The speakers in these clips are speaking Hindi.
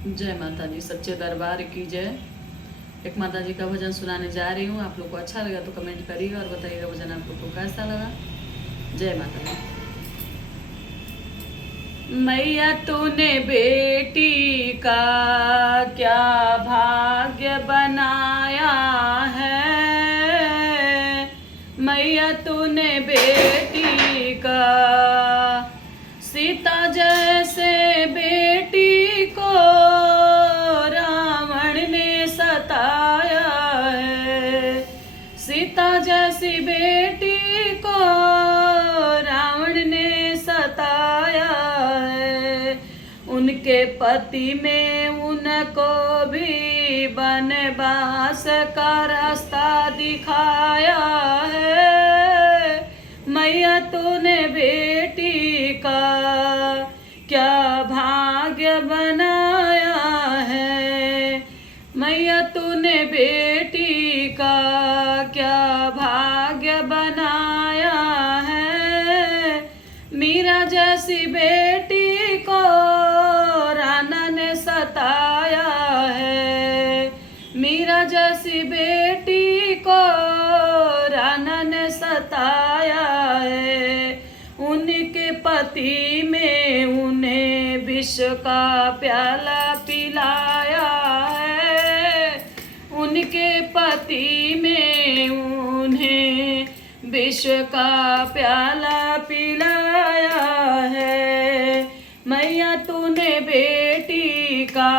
जय माता दी, सच्चे दरबार की जय। एक माता जी का भजन सुनाने जा रही हूँ। आप लोग को अच्छा लगा तो कमेंट करिएगा और बताइएगा भजन आप लोग को कैसा लगा। जय माता दी। मैया तूने बेटी का क्या भाग्य बनाया है। मैया तूने बेटी का सीता जैसे बेटी को रावण ने सताया है। सीता जैसी बेटी को रावण ने सताया है। उनके पति में उनको भी वनवास का रास्ता दिखाया है। मैया तूने बेटी का क्या भाग्य बनाया है। मैया तूने बेटी का क्या भाग्य बनाया है। मीरा जैसी बेटी को राणा ने सताया है। मीरा जैसी बेटी को राणा ने सताया है। उनके पति में उन्हें विष का प्याला पिलाया है। उनके पति में उन्हें विष का प्याला पिलाया है। मैया तूने बेटी का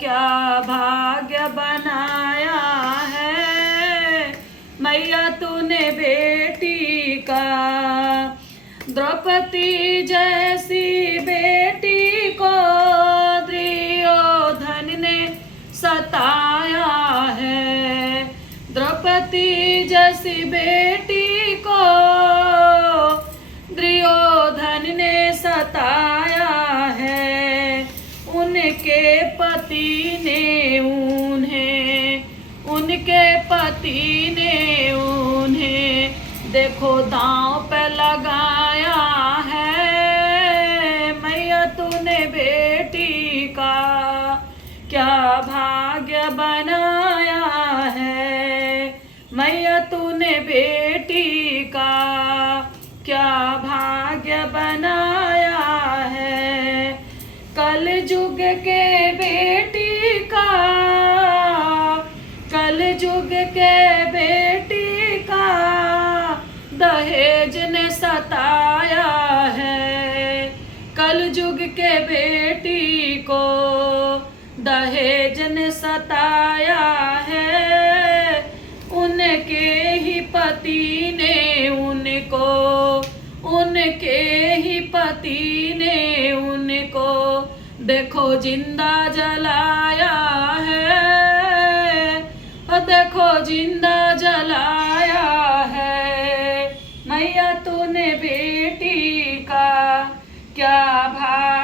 क्या भाग्य बनाया है। मैया तूने बेटी का द्रौपदी जैसी बेटी को दुर्योधन ने सताया है। द्रौपदी जैसी बेटी को दुर्योधन ने सताया है। उनके पति ने उन्हें देखो दांव पे लगाया है। मैया तूने बेटी का क्या भाग्य बनाया है। मैया तूने बेटी का क्या भाग्य बनाया है। कल युग के बेटी का दहेज ने सताया है। कल युग के बेटी को दहेज ने सताया है। उनके ही पति ने उनको देखो जिंदा जलाया है। देखो जिंदा जलाया है। मैया तूने बेटी का क्या भाग्य